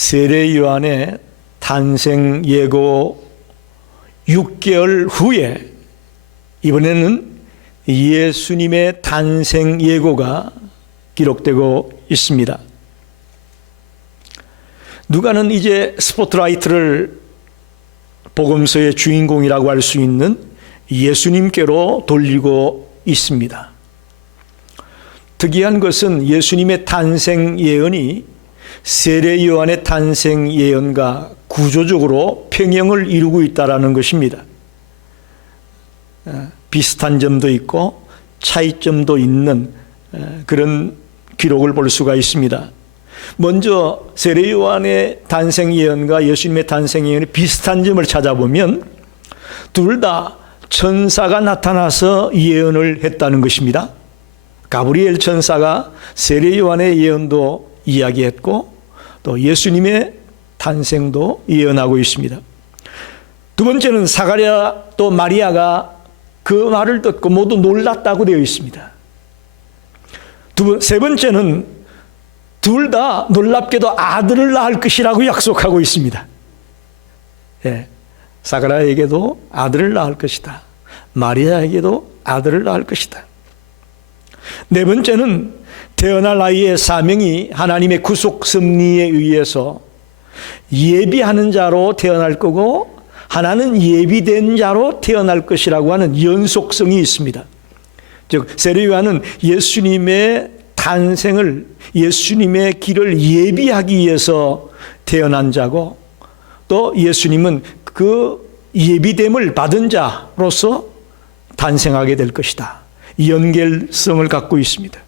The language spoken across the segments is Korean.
세례 요한의 탄생 예고 6개월 후에 이번에는 예수님의 탄생 예고가 기록되고 있습니다. 누가는 이제 스포트라이트를 복음서의 주인공이라고 할 수 있는 예수님께로 돌리고 있습니다. 특이한 것은 예수님의 탄생 예언이 세례 요한의 탄생 예언과 구조적으로 평형을 이루고 있다는 것입니다. 비슷한 점도 있고 차이점도 있는 그런 기록을 볼 수가 있습니다. 먼저 세례 요한의 탄생 예언과 예수님의 탄생 예언의 비슷한 점을 찾아보면 둘 다 천사가 나타나서 예언을 했다는 것입니다. 가브리엘 천사가 세례 요한의 예언도 이야기했고 또 예수님의 탄생도 예언하고 있습니다. 두 번째는 사가랴 또 마리아가 그 말을 듣고 모두 놀랐다고 되어 있습니다. 세 번째는 둘 다 놀랍게도 아들을 낳을 것이라고 약속하고 있습니다. 예, 사가랴에게도 아들을 낳을 것이다. 마리아에게도 아들을 낳을 것이다. 네 번째는 태어날 아이의 사명이 하나님의 구속 섭리에 의해서 예비하는 자로 태어날 거고 하나는 예비된 자로 태어날 것이라고 하는 연속성이 있습니다. 즉 세례 요한은 예수님의 탄생을, 예수님의 길을 예비하기 위해서 태어난 자고 또 예수님은 그 예비됨을 받은 자로서 탄생하게 될 것이다. 연결성을 갖고 있습니다.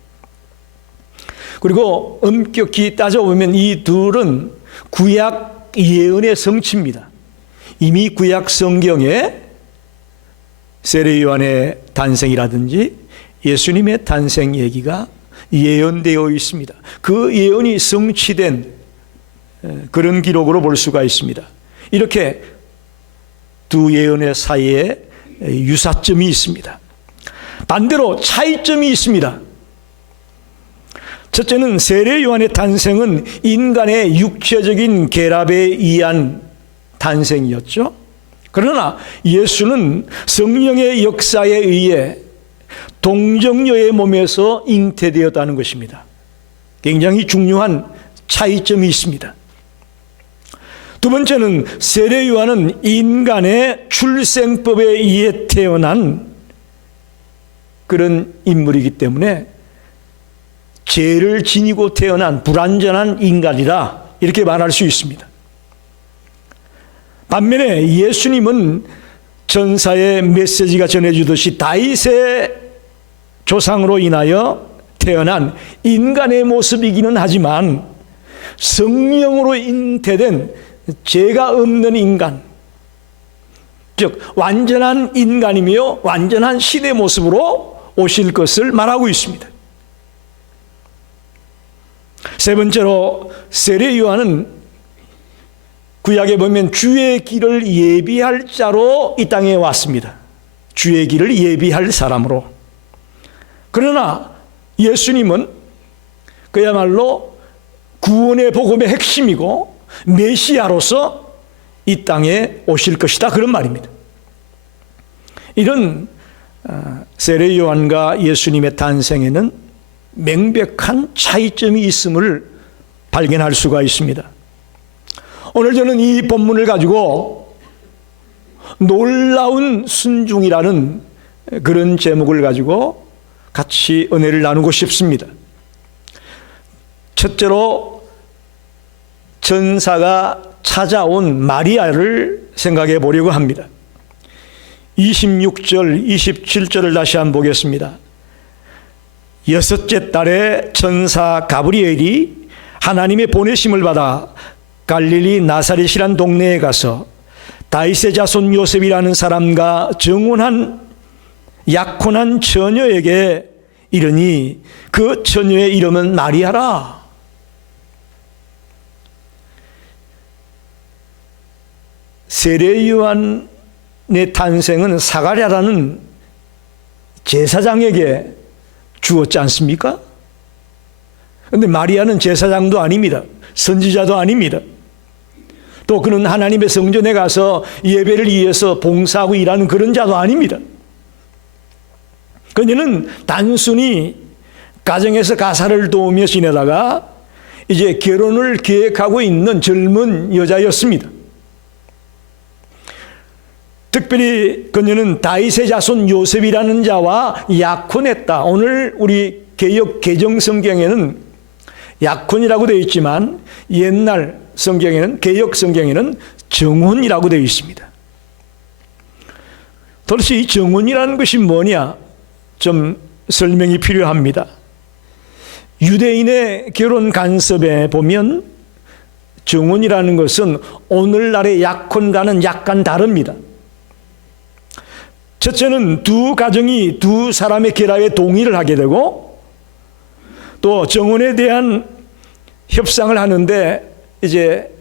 그리고 엄격히 따져보면 이 둘은 구약 예언의 성취입니다. 이미 구약 성경에 세례 요한의 탄생이라든지 예수님의 탄생 얘기가 예언되어 있습니다. 그 예언이 성취된 그런 기록으로 볼 수가 있습니다. 이렇게 두 예언의 사이에 유사점이 있습니다. 반대로 차이점이 있습니다. 첫째는 세례 요한의 탄생은 인간의 육체적인 결합에 의한 탄생이었죠. 그러나 예수는 성령의 역사에 의해 동정녀의 몸에서 잉태되었다는 것입니다. 굉장히 중요한 차이점이 있습니다. 두 번째는 세례 요한은 인간의 출생법에 의해 태어난 그런 인물이기 때문에 죄를 지니고 태어난 불완전한 인간이다 이렇게 말할 수 있습니다. 반면에 예수님은 전사의 메시지가 전해주듯이 다윗의 조상으로 인하여 태어난 인간의 모습이기는 하지만 성령으로 잉태된 죄가 없는 인간, 즉 완전한 인간이며 완전한 신의 모습으로 오실 것을 말하고 있습니다. 세 번째로 세례 요한은 구약에 보면 주의 길을 예비할 자로 이 땅에 왔습니다. 주의 길을 예비할 사람으로. 그러나 예수님은 그야말로 구원의 복음의 핵심이고 메시아로서 이 땅에 오실 것이다 그런 말입니다. 이런 세례 요한과 예수님의 탄생에는 명백한 차이점이 있음을 발견할 수가 있습니다. 오늘 저는 이 본문을 가지고 놀라운 순종이라는 그런 제목을 가지고 같이 은혜를 나누고 싶습니다. 첫째로 전사가 찾아온 마리아를 생각해 보려고 합니다. 26절, 27절을 다시 한번 보겠습니다. 여섯째 달에 천사 가브리엘이 하나님의 보내심을 받아 갈릴리 나사렛이란 동네에 가서 다윗의 자손 요셉이라는 사람과 정혼한 약혼한 처녀에게 이르니 그 처녀의 이름은 마리아라. 세례 요한의 탄생은 사가랴라는 제사장에게 주었지 않습니까? 그런데 마리아는 제사장도 아닙니다. 선지자도 아닙니다. 또 그는 하나님의 성전에 가서 예배를 위해서 봉사하고 일하는 그런 자도 아닙니다. 그녀는 단순히 가정에서 가사를 도우며 지내다가 이제 결혼을 계획하고 있는 젊은 여자였습니다. 특별히 그녀는 다윗의 자손 요셉이라는 자와 약혼했다. 오늘 우리 개역 개정 성경에는 약혼이라고 되어 있지만 옛날 성경에는, 개역 성경에는 정혼이라고 되어 있습니다. 도대체 이 정혼이라는 것이 뭐냐? 좀 설명이 필요합니다. 유대인의 결혼 간섭에 보면 정혼이라는 것은 오늘날의 약혼과는 약간 다릅니다. 첫째는 두 가정이 두 사람의 결합에 동의를 하게 되고, 또 정혼에 대한 협상을 하는데 이제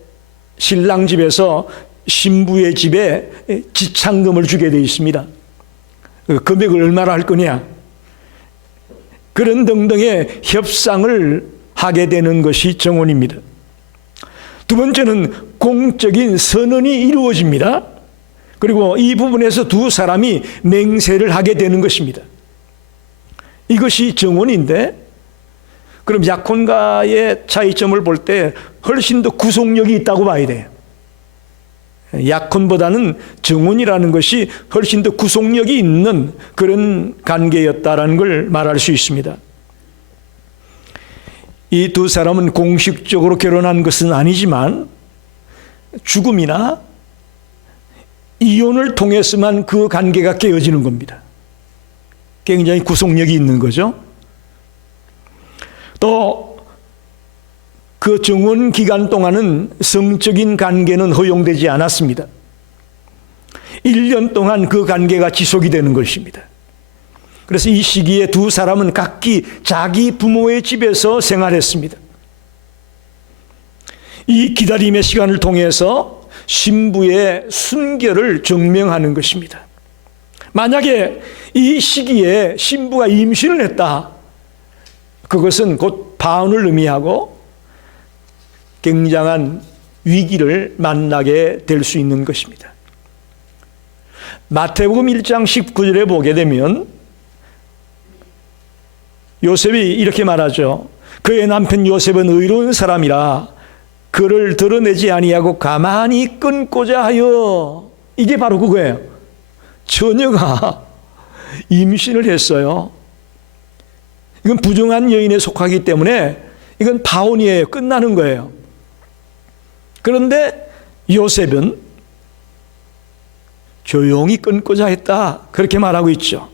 신랑 집에서 신부의 집에 지참금을 주게 되어 있습니다. 그 금액을 얼마나 할 거냐, 그런 등등의 협상을 하게 되는 것이 정혼입니다. 두 번째는 공적인 선언이 이루어집니다. 그리고 이 부분에서 두 사람이 맹세를 하게 되는 것입니다. 이것이 정혼인데, 그럼 약혼과의 차이점을 볼 때 훨씬 더 구속력이 있다고 봐야 돼요. 약혼보다는 정혼이라는 것이 훨씬 더 구속력이 있는 그런 관계였다라는 걸 말할 수 있습니다. 이 두 사람은 공식적으로 결혼한 것은 아니지만 죽음이나 이혼을 통해서만 그 관계가 깨어지는 겁니다. 굉장히 구속력이 있는 거죠. 또 그 정혼 기간 동안은 성적인 관계는 허용되지 않았습니다. 1년 동안 그 관계가 지속이 되는 것입니다. 그래서 이 시기에 두 사람은 각기 자기 부모의 집에서 생활했습니다. 이 기다림의 시간을 통해서 신부의 순결을 증명하는 것입니다. 만약에 이 시기에 신부가 임신을 했다, 그것은 곧 파혼을 의미하고 굉장한 위기를 만나게 될 수 있는 것입니다. 마태복음 1장 19절에 보게 되면 요셉이 이렇게 말하죠. 그의 남편 요셉은 의로운 사람이라 그를 드러내지 아니하고 가만히 끊고자 하여. 이게 바로 그거예요. 처녀가 임신을 했어요. 이건 부정한 여인에 속하기 때문에 이건 파혼이에요. 끝나는 거예요. 그런데 요셉은 조용히 끊고자 했다, 그렇게 말하고 있죠.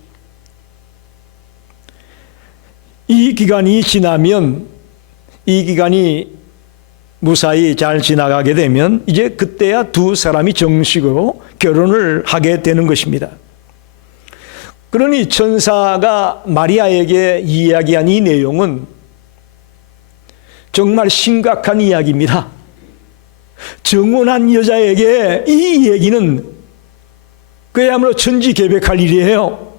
이 기간이 지나면, 이 기간이 무사히 잘 지나가게 되면 이제 그때야 두 사람이 정식으로 결혼을 하게 되는 것입니다. 그러니 천사가 마리아에게 이야기한 이 내용은 정말 심각한 이야기입니다. 정혼한 여자에게 이 얘기는 그야말로 천지개벽할 일이에요.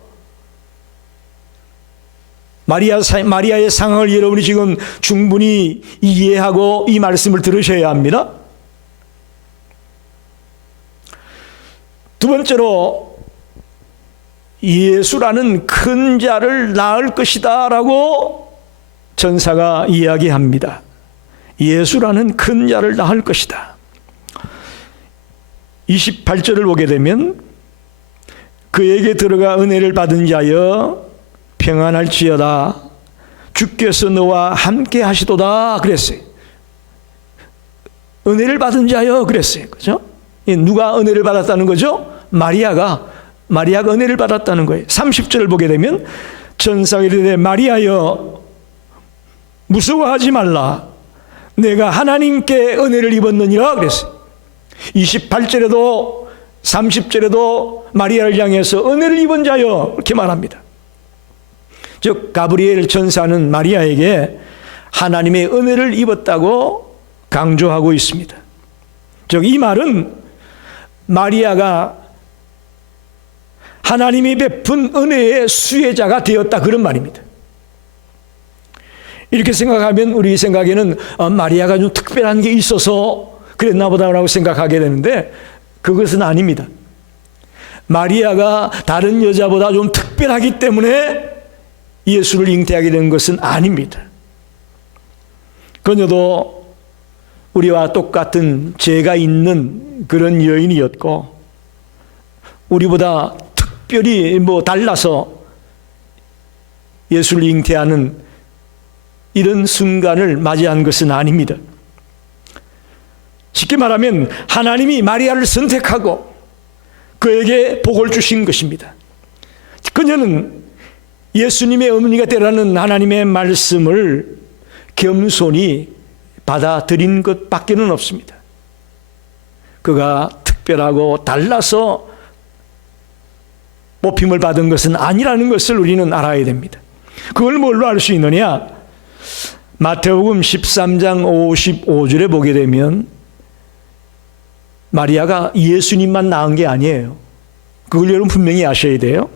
마리아의 상황을 여러분이 지금 충분히 이해하고 이 말씀을 들으셔야 합니다. 두 번째로, 예수라는 큰 자를 낳을 것이다 라고 천사가 이야기합니다. 예수라는 큰 자를 낳을 것이다. 28절을 보게 되면 그에게 들어가 은혜를 받은 자여 평안할지어다 주께서 너와 함께 하시도다 그랬어요. 은혜를 받은 자여 그랬어요. 그죠? 누가 은혜를 받았다는 거죠? 마리아가 은혜를 받았다는 거예요. 30절을 보게 되면 천사가 이르되 마리아여 무서워하지 말라 내가 하나님께 은혜를 입었느니라 그랬어요. 28절에도 30절에도 마리아를 향해서 은혜를 입은 자여 이렇게 말합니다. 즉 가브리엘 천사는 마리아에게 하나님의 은혜를 입었다고 강조하고 있습니다. 즉 이 말은 마리아가 하나님이 베푼 은혜의 수혜자가 되었다, 그런 말입니다. 이렇게 생각하면 우리 생각에는 마리아가 좀 특별한 게 있어서 그랬나 보다라고 생각하게 되는데 그것은 아닙니다. 마리아가 다른 여자보다 좀 특별하기 때문에 예수를 잉태하게 된 것은 아닙니다. 그녀도 우리와 똑같은 죄가 있는 그런 여인이었고 우리보다 특별히 달라서 예수를 잉태하는 이런 순간을 맞이한 것은 아닙니다. 쉽게 말하면 하나님이 마리아를 선택하고 그에게 복을 주신 것입니다. 그녀는 예수님의 어머니가 되라는 하나님의 말씀을 겸손히 받아들인 것밖에는 없습니다. 그가 특별하고 달라서 뽑힘을 받은 것은 아니라는 것을 우리는 알아야 됩니다. 그걸 뭘로 알 수 있느냐? 마태복음 13장 55절에 보게 되면 마리아가 예수님만 낳은 게 아니에요. 그걸 여러분 분명히 아셔야 돼요.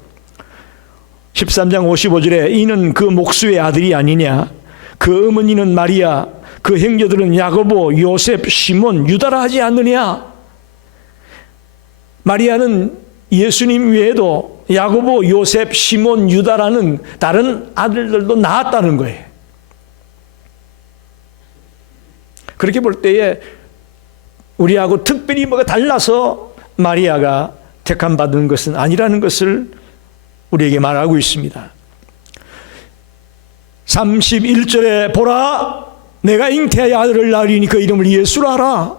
13장 55절에 이는 그 목수의 아들이 아니냐? 그 어머니는 마리아, 그 형제들은 야고보, 요셉, 시몬, 유다라 하지 않느냐? 마리아는 예수님 외에도 야고보, 요셉, 시몬, 유다라는 다른 아들들도 낳았다는 거예요. 그렇게 볼 때에 우리하고 특별히 뭐가 달라서 마리아가 택함 받은 것은 아니라는 것을 우리에게 말하고 있습니다. 31절에 보라 내가 잉태하여 아들을 낳으리니 그 이름을 예수라 하라.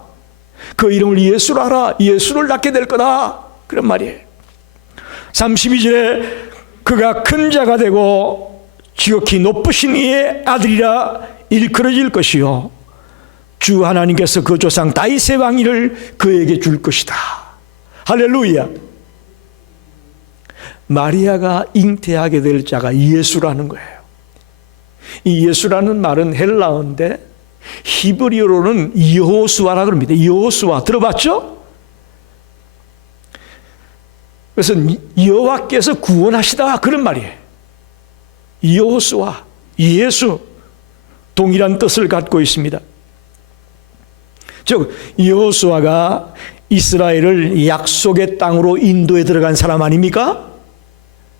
그 이름을 예수라 하라. 예수를 낳게 될 거다. 그런 말이에요. 32절에 그가 큰 자가 되고 지극히 높으신 이의 아들이라 일컬어질 것이요 주 하나님께서 그 조상 다윗의 왕위를 그에게 줄 것이다. 할렐루야. 마리아가 잉태하게 될 자가 예수라는 거예요. 이 예수라는 말은 헬라어인데 히브리어로는 여호수아라 그럽니다. 여호수아 들어봤죠? 그래서 여호와께서 구원하시다 그런 말이에요. 여호수아, 예수 동일한 뜻을 갖고 있습니다. 즉 여호수아가 이스라엘을 약속의 땅으로 인도에 들어간 사람 아닙니까?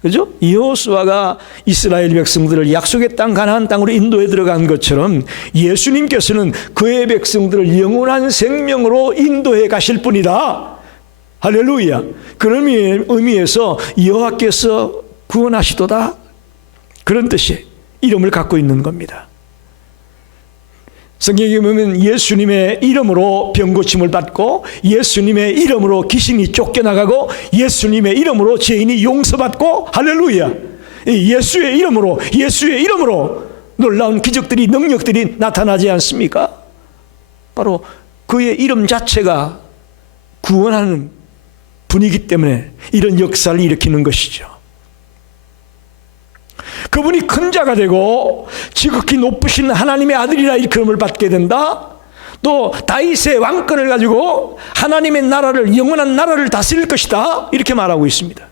그죠? 여호수아가 이스라엘 백성들을 약속의 땅 가나안 땅으로 인도에 들어간 것처럼 예수님께서는 그의 백성들을 영원한 생명으로 인도해 가실 분이다. 할렐루야. 그런 의미에서 여호와께서 구원하시도다. 그런 뜻의 이름을 갖고 있는 겁니다. 성경에 보면 예수님의 이름으로 병고침을 받고 예수님의 이름으로 귀신이 쫓겨나가고 예수님의 이름으로 죄인이 용서받고 할렐루야. 예수의 이름으로 놀라운 기적들이 능력들이 나타나지 않습니까? 바로 그의 이름 자체가 구원하는 분이기 때문에 이런 역사를 일으키는 것이죠. 그분이 큰 자가 되고 지극히 높으신 하나님의 아들이라 일컬음을 받게 된다. 또 다윗의 왕권을 가지고 하나님의 나라를 영원한 나라를 다스릴 것이다. 이렇게 말하고 있습니다.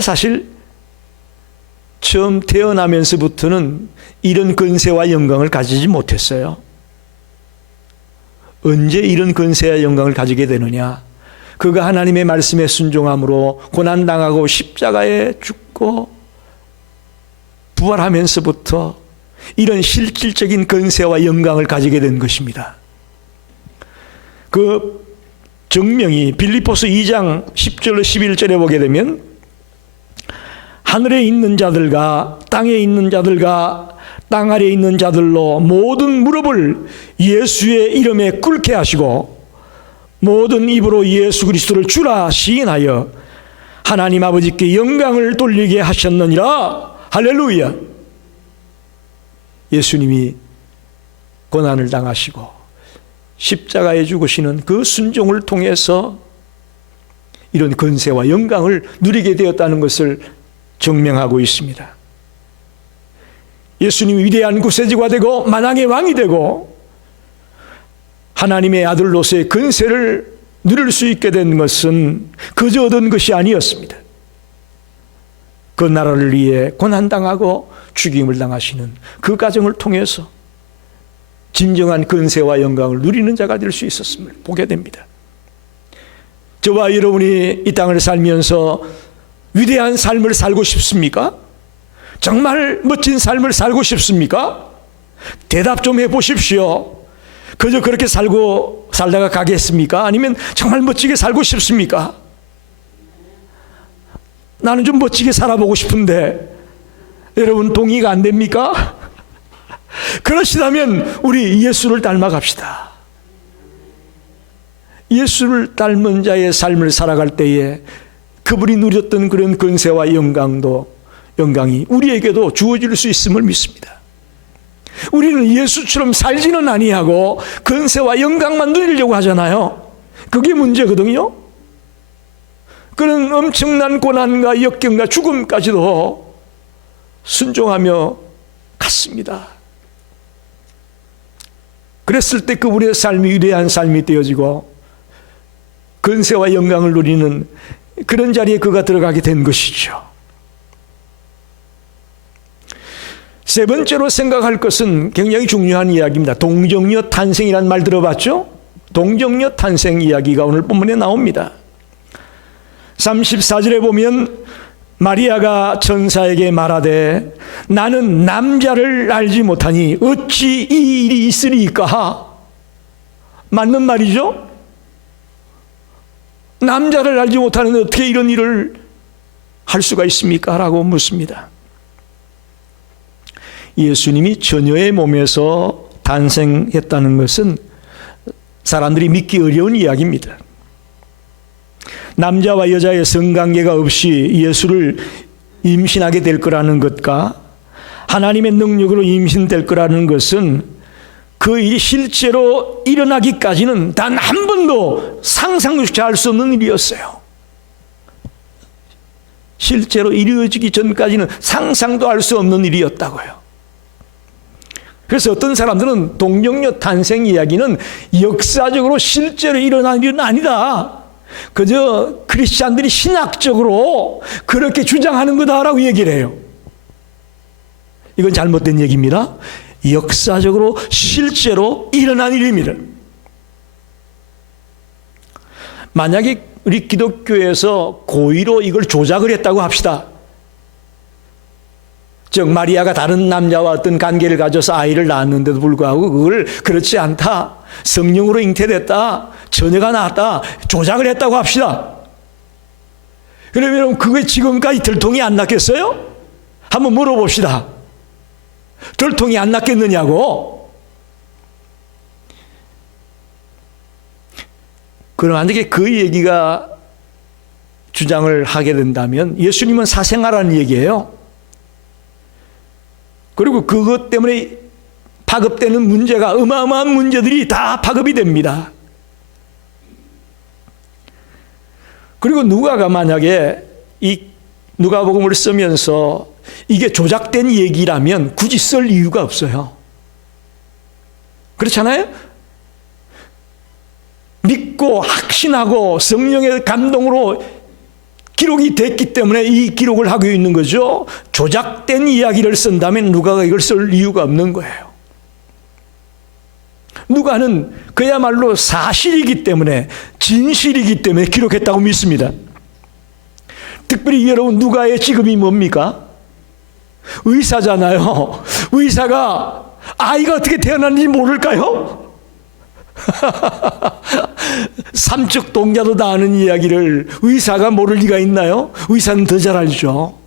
사실 처음 태어나면서부터는 이런 권세와 영광을 가지지 못했어요. 언제 이런 권세와 영광을 가지게 되느냐? 그가 하나님의 말씀에 순종함으로 고난당하고 십자가에 죽고 부활하면서부터 이런 실질적인 권세와 영광을 가지게 된 것입니다. 그 정명이 빌립보서 2장 10절로 11절에 보게 되면 하늘에 있는 자들과 땅에 있는 자들과 땅 아래에 있는 자들로 모든 무릎을 예수의 이름에 꿇게 하시고 모든 입으로 예수 그리스도를 주라 시인하여 하나님 아버지께 영광을 돌리게 하셨느니라. 할렐루야. 예수님이 고난을 당하시고 십자가에 죽으시는 그 순종을 통해서 이런 권세와 영광을 누리게 되었다는 것을 증명하고 있습니다. 예수님이 위대한 구세주가 되고 만왕의 왕이 되고 하나님의 아들로서의 권세를 누릴 수 있게 된 것은 그저 얻은 것이 아니었습니다. 그 나라를 위해 고난당하고 죽임을 당하시는 그 과정을 통해서 진정한 근세와 영광을 누리는 자가 될 수 있었음을 보게 됩니다. 저와 여러분이 이 땅을 살면서 위대한 삶을 살고 싶습니까? 정말 멋진 삶을 살고 싶습니까? 대답 좀 해보십시오. 그저 그렇게 살다가 가겠습니까? 아니면 정말 멋지게 살고 싶습니까? 나는 좀 멋지게 살아보고 싶은데 여러분 동의가 안 됩니까? 그러시다면 우리 예수를 닮아갑시다. 예수를 닮은 자의 삶을 살아갈 때에 그분이 누렸던 그런 근세와 영광이 우리에게도 주어질 수 있음을 믿습니다. 우리는 예수처럼 살지는 아니하고 근세와 영광만 누리려고 하잖아요. 그게 문제거든요. 그런 엄청난 고난과 역경과 죽음까지도 순종하며 갔습니다. 그랬을 때 그분의 삶이 위대한 삶이 되어지고 근세와 영광을 누리는 그런 자리에 그가 들어가게 된 것이죠. 세 번째로 생각할 것은 굉장히 중요한 이야기입니다. 동정녀 탄생이라는 말 들어봤죠? 동정녀 탄생 이야기가 오늘 본문에 나옵니다. 34절에 보면 마리아가 천사에게 말하되 나는 남자를 알지 못하니 어찌 이 일이 있으리까? 맞는 말이죠? 남자를 알지 못하는데 어떻게 이런 일을 할 수가 있습니까? 라고 묻습니다. 예수님이 처녀의 몸에서 탄생했다는 것은 사람들이 믿기 어려운 이야기입니다. 남자와 여자의 성관계가 없이 예수를 임신하게 될 거라는 것과 하나님의 능력으로 임신될 거라는 것은 그 일이 실제로 일어나기까지는 단 한 번도 상상조차 할 수 없는 일이었어요. 실제로 이루어지기 전까지는 상상도 할 수 없는 일이었다고요. 그래서 어떤 사람들은 동정녀 탄생 이야기는 역사적으로 실제로 일어난 일은 아니다. 그저 크리스찬들이 신학적으로 그렇게 주장하는 거다라고 얘기를 해요. 이건 잘못된 얘기입니다. 역사적으로 실제로 일어난 일입니다. 만약에 우리 기독교에서 고의로 이걸 조작을 했다고 합시다. 즉 마리아가 다른 남자와 어떤 관계를 가져서 아이를 낳았는데도 불구하고 그걸 그렇지 않다, 성령으로 잉태됐다, 처녀가 낳았다, 조작을 했다고 합시다. 그러면 그게 지금까지 들통이 안 났겠어요? 한번 물어봅시다. 들통이 안 났겠느냐고. 그럼 만약에 그 얘기가 주장을 하게 된다면 예수님은 사생아라는 얘기예요. 그리고 그것 때문에 파급되는 문제가 어마어마한 문제들이 다 파급이 됩니다. 그리고 누가가 만약에 이 누가복음을 쓰면서 이게 조작된 얘기라면 굳이 쓸 이유가 없어요. 그렇잖아요? 믿고 확신하고 성령의 감동으로 기록이 됐기 때문에 이 기록을 하고 있는 거죠. 조작된 이야기를 쓴다면 누가가 이걸 쓸 이유가 없는 거예요. 누가는 그야말로 사실이기 때문에, 진실이기 때문에 기록했다고 믿습니다. 특별히 여러분, 누가의 직업이 뭡니까? 의사잖아요. 의사가 아이가 어떻게 태어났는지 모를까요? 삼척 동자도 다 아는 이야기를 의사가 모를 리가 있나요? 의사는 더 잘 알죠.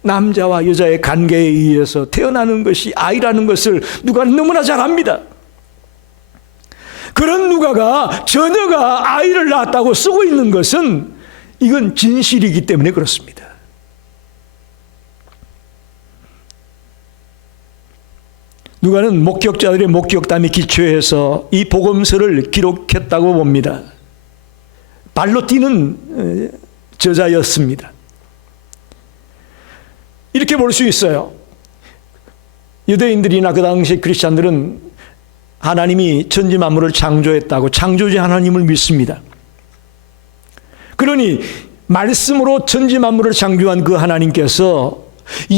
남자와 여자의 관계에 의해서 태어나는 것이 아이라는 것을 누가는 너무나 잘 압니다. 그런 누가가 처녀가 아이를 낳았다고 쓰고 있는 것은 이건 진실이기 때문에 그렇습니다. 누가는 목격자들의 목격담에 기초해서 이 복음서를 기록했다고 봅니다. 발로 뛰는 저자였습니다. 이렇게 볼 수 있어요. 유대인들이나 그 당시 크리스찬들은 하나님이 천지 만물을 창조했다고 창조주 하나님을 믿습니다. 그러니 말씀으로 천지 만물을 창조한 그 하나님께서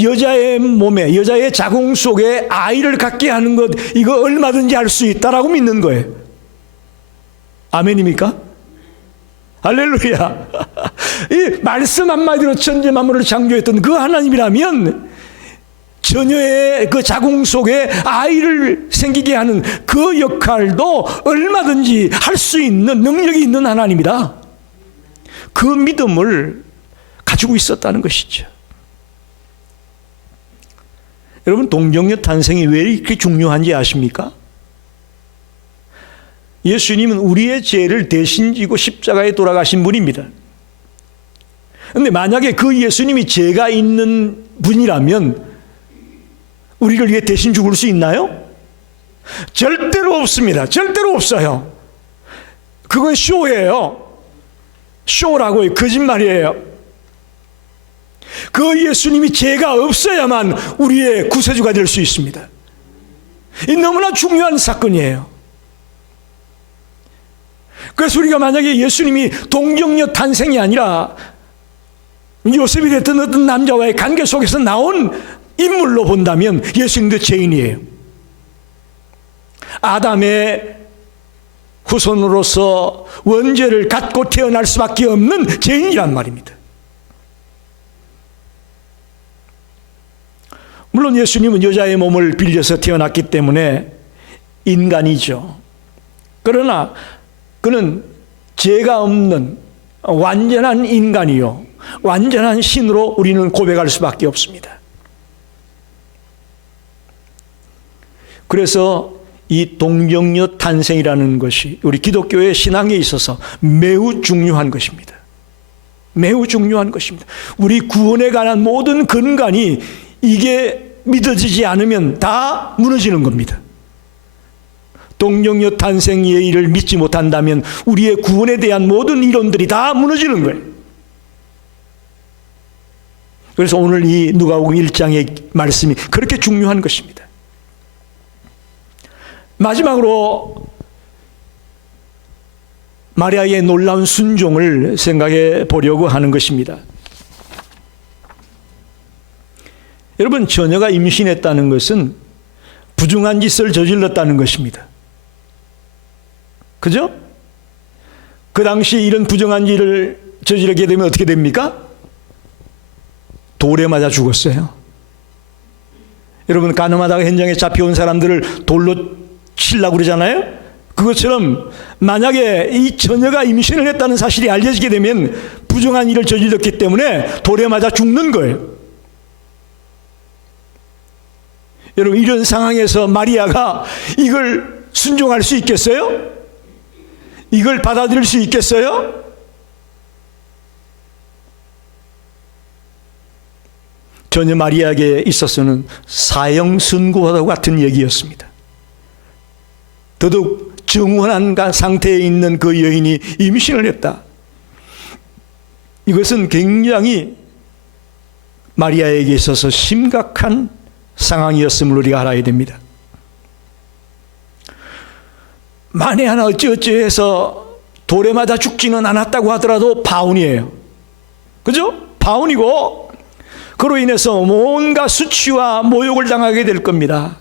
여자의 몸에, 여자의 자궁 속에 아이를 갖게 하는 것, 이거 얼마든지 할 수 있다라고 믿는 거예요. 아멘입니까? 할렐루야. 이 말씀 한마디로 천지 만물을 창조했던 그 하나님이라면 처녀의 그 자궁 속에 아이를 생기게 하는 그 역할도 얼마든지 할 수 있는 능력이 있는 하나님이다. 그 믿음을 가지고 있었다는 것이죠. 여러분, 동정녀 탄생이 왜 이렇게 중요한지 아십니까? 예수님은 우리의 죄를 대신 지고 십자가에 돌아가신 분입니다. 그런데 만약에 그 예수님이 죄가 있는 분이라면 우리를 위해 대신 죽을 수 있나요? 절대로 없습니다. 절대로 없어요. 그건 쇼예요. 쇼라고요. 거짓말이에요. 그 예수님이 죄가 없어야만 우리의 구세주가 될 수 있습니다. 이 너무나 중요한 사건이에요. 그래서 우리가 만약에 예수님이 동정녀 탄생이 아니라 요셉이 됐던 어떤 남자와의 관계 속에서 나온 인물로 본다면 예수님도 죄인이에요. 아담의 후손으로서 원죄를 갖고 태어날 수밖에 없는 죄인이란 말입니다. 물론 예수님은 여자의 몸을 빌려서 태어났기 때문에 인간이죠. 그러나 그는 죄가 없는 완전한 인간이요, 완전한 신으로 우리는 고백할 수밖에 없습니다. 그래서 이 동정녀 탄생이라는 것이 우리 기독교의 신앙에 있어서 매우 중요한 것입니다. 매우 중요한 것입니다. 우리 구원에 관한 모든 근간이 이게 믿어지지 않으면 다 무너지는 겁니다. 동정녀 탄생 예의를 믿지 못한다면 우리의 구원에 대한 모든 이론들이 다 무너지는 거예요. 그래서 오늘 이 누가복음 1장의 말씀이 그렇게 중요한 것입니다. 마지막으로 마리아의 놀라운 순종을 생각해 보려고 하는 것입니다. 여러분, 처녀가 임신했다는 것은 부정한 짓을 저질렀다는 것입니다. 그죠? 그 당시 이런 부정한 일을 저지르게 되면 어떻게 됩니까? 돌에 맞아 죽었어요. 여러분, 가늠하다가 현장에 잡혀온 사람들을 돌로 치려고 그러잖아요. 그것처럼 만약에 이 처녀가 임신을 했다는 사실이 알려지게 되면 부정한 일을 저질렀기 때문에 돌에 맞아 죽는 거예요. 여러분, 이런 상황에서 마리아가 이걸 순종할 수 있겠어요? 이걸 받아들일 수 있겠어요? 전혀 마리아에게 있어서는 사형선고와 같은 얘기였습니다. 더더욱 정원한 상태에 있는 그 여인이 임신을 했다. 이것은 굉장히 마리아에게 있어서 심각한 상황이었음을 우리가 알아야 됩니다. 만에 하나 어찌어찌해서 돌에 맞아 죽지는 않았다고 하더라도 파혼이에요. 그죠? 파혼이고 그로 인해서 뭔가 수치와 모욕을 당하게 될 겁니다.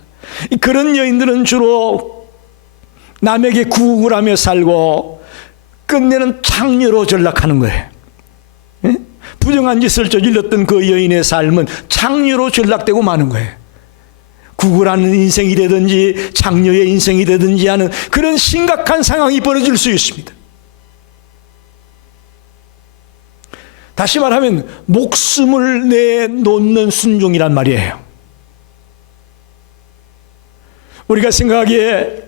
그런 여인들은 주로 남에게 구국을 하며 살고 끝내는 창녀로 전락하는 거예요. 예? 부정한 짓을 저질렀던 그 여인의 삶은 창녀로 전락되고 마는 거예요. 구걸하는 인생이 되든지 창녀의 인생이 되든지 하는 그런 심각한 상황이 벌어질 수 있습니다. 다시 말하면 목숨을 내놓는 순종이란 말이에요. 우리가 생각하기에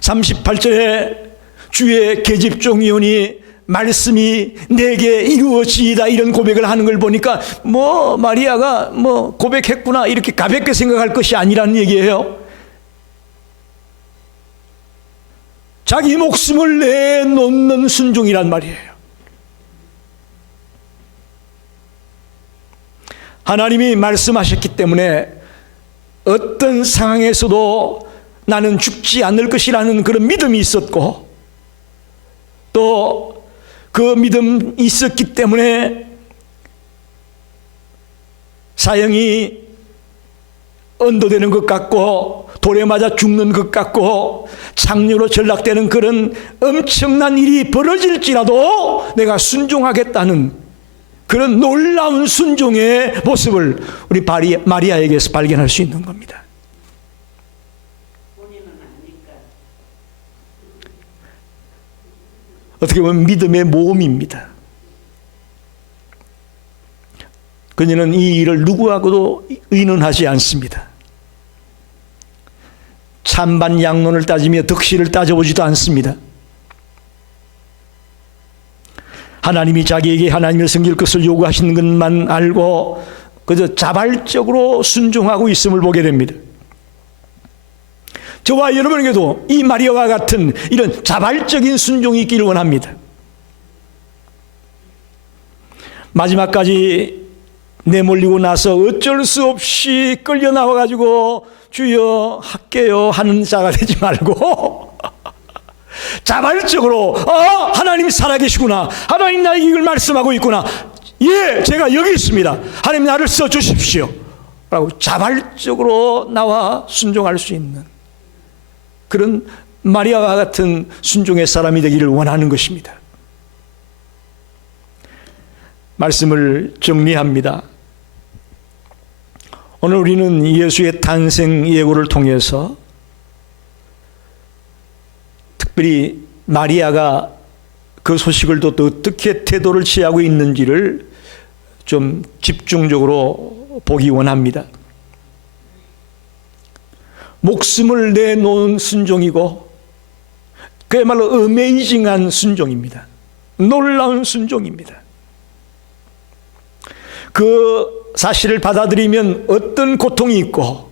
38절에 주의 계집종이오니 말씀이 내게 이루어지이다 이런 고백을 하는 걸 보니까 마리아가 고백했구나 이렇게 가볍게 생각할 것이 아니라는 얘기예요. 자기 목숨을 내놓는 순종이란 말이에요. 하나님이 말씀하셨기 때문에 어떤 상황에서도 나는 죽지 않을 것이라는 그런 믿음이 있었고 또 그 믿음이 있었기 때문에 사형이 언도되는 것 같고 돌에 맞아 죽는 것 같고 창녀로 전락되는 그런 엄청난 일이 벌어질지라도 내가 순종하겠다는 그런 놀라운 순종의 모습을 우리 마리아에게서 발견할 수 있는 겁니다. 어떻게 보면 믿음의 모험입니다. 그녀는 이 일을 누구하고도 의논하지 않습니다. 찬반 양론을 따지며 덕실을 따져보지도 않습니다. 하나님이 자기에게 하나님을 섬길 것을 요구하시는 것만 알고 그저 자발적으로 순종하고 있음을 보게 됩니다. 저와 여러분에게도 이 마리아와 같은 이런 자발적인 순종이 있기를 원합니다. 마지막까지 내몰리고 나서 어쩔 수 없이 끌려 나와가지고 주여 할게요 하는 자가 되지 말고 자발적으로 하나님 살아계시구나, 하나님 나에게 이걸 말씀하고 있구나, 예 제가 여기 있습니다, 하나님 나를 써주십시오 라고 자발적으로 나와 순종할 수 있는 그런 마리아와 같은 순종의 사람이 되기를 원하는 것입니다. 말씀을 정리합니다. 오늘 우리는 예수의 탄생 예고를 통해서 특별히 마리아가 그 소식을 듣고 어떻게 태도를 취하고 있는지를 좀 집중적으로 보기 원합니다. 목숨을 내놓은 순종이고 그야말로 어메이징한 순종입니다. 놀라운 순종입니다. 그 사실을 받아들이면 어떤 고통이 있고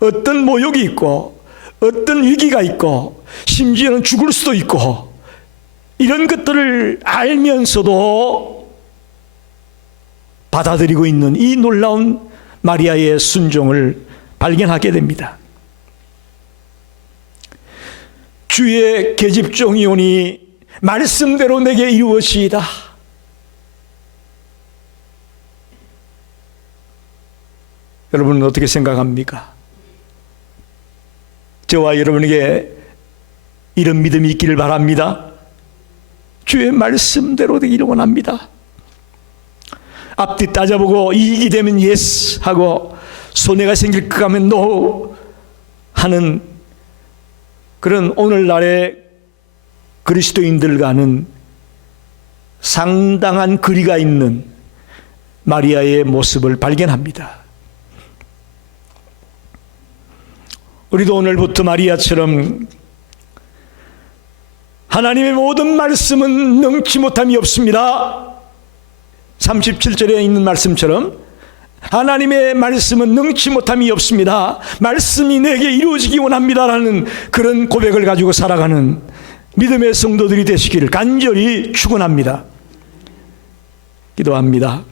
어떤 모욕이 있고 어떤 위기가 있고 심지어는 죽을 수도 있고 이런 것들을 알면서도 받아들이고 있는 이 놀라운 마리아의 순종을 발견하게 됩니다. 주의 계집종이 오니 말씀대로 내게 이루어지이다. 여러분은 어떻게 생각합니까? 저와 여러분에게 이런 믿음이 있기를 바랍니다. 주의 말씀대로 되기를 원합니다. 앞뒤 따져보고 이익이 되면 yes 하고 손해가 생길 것 같으면 no 하는 그런 오늘날의 그리스도인들과는 상당한 거리가 있는 마리아의 모습을 발견합니다. 우리도 오늘부터 마리아처럼 하나님의 모든 말씀은 능치 못함이 없습니다. 37절에 있는 말씀처럼 하나님의 말씀은 능치 못함이 없습니다. 말씀이 내게 이루어지기 원합니다라는 그런 고백을 가지고 살아가는 믿음의 성도들이 되시기를 간절히 축원합니다. 기도합니다.